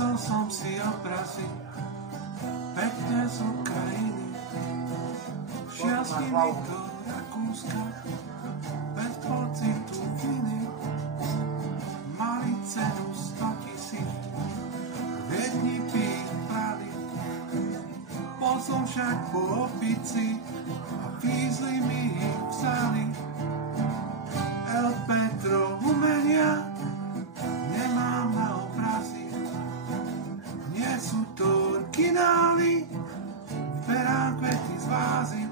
Nesol som si obrazy, pekné z Ukrajiny. Šiel s nimi do Rakúska, bez pocitu viny. Mali cenu 100 000, vedni by ich brali. Bol som však po opici a vízli mi ich vzali. El Petro umenia nemám na obrazy. Nie sú to originály, berám kvety z vázy.